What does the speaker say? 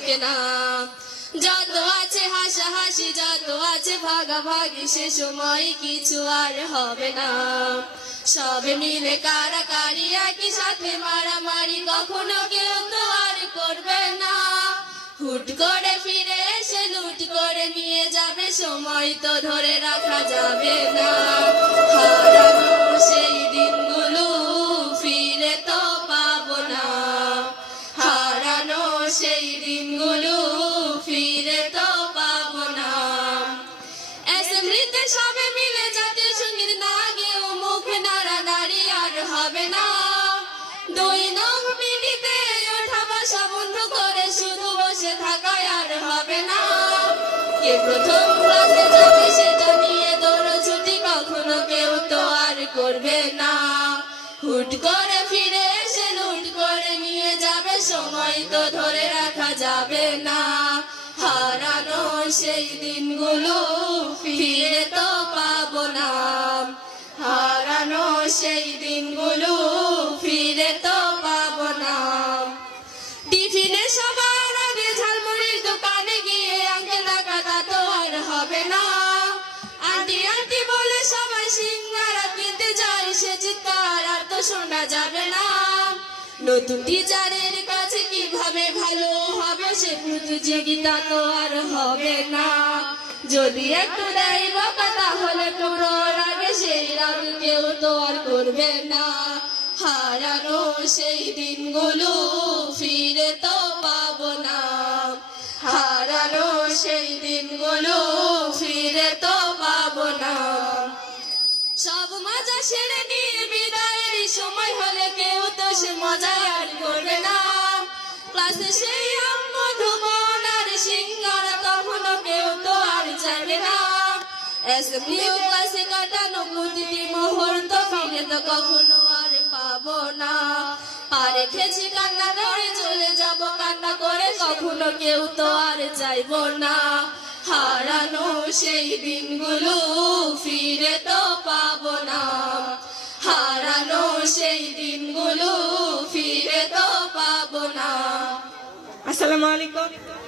থাকে না। যত আছে হাসাহাসি, যত আছে ভাগাভাগি, সে সময় কিছু আর হবে না। সবে মিলে কারাকারি, একই সাথে মারামারি, কখনো কেউ তো আর করবে না। হুট করে ফিরে এসে লুট করে নিয়ে যাবে, সময় তো ধরে রাখা যাবে না। হারানো সেই দিনগুলো ফিরে তো পাবো না। হারানো সেই দিনগুলো ফিরে তো পাবো না। অ্যাসেম্বলিতে সবে মিলে জাতীয় সঙ্গীত না গেয়েও মুখে নাড়ানাড়ি আর হবে না। 2 নং বিনিতে ওঠা বসা বন্ধ করে শুধু বসে থাকায় আর হবে না। কে প্রথম ক্লাসে যাবে সেটা নিয়ে দৌড়ছুটি কখনো কেউ তো আর করবে না। হুট করে ফিরে এসে লুট করে নিয়ে যাবে, সময় তো ধরে রাখা যাবে না। হারানো সেই দিনগুলো ফিরে তো পাবো না। হারানো সেই দিনগুলো ফিরে তো পাবো না। টিফিনে সবার আগে ঝালমুড়ির দোকানে গিয়ে আঙ্কেল ডাকাটা তো আর হবে না। আন্টি আন্টি বলে সবাই সিঙ্গারা কিনতে যায়, সে চিৎকার আর তো শোনা যাবে না। নতুন টিচারের কাছে কিভাবে ভালো হবে, সে প্রতিযোগিতা তো আর হবে না। যদি একটু দেয় বকা তাহলে পুরোর আগে সেই রাগ কেউ তো আর করবে না। হারানো সেই দিনগুলো ফিরে তো পাবো না। হারানো সেই দিনগুলো ফিরে তো পাবো না। সব মজা সেরে নিয়ে বিদায়ের সময় হলে কেউ তো সে মজা আর করবে না। ক্লাসে সেই মধুমন আর সিঙ্গারা কখনো কেউ তো আর যাবে না। অ্যাসেম্বলি ক্লাসে কাটানো প্রতিটি মুহূর্ত ফিরে তো কখনো আর পাবো না। আর রেখেছি কান্না করে চলে যাব কান্না করে, কখনো কেউ তো আর চাইবো না। হারানো সেই দিনগুলো ফিরে তো পাবো না। হারানো সেই দিনগুলো ফিরে তো পাবো না। আসসালামু আলাইকুম।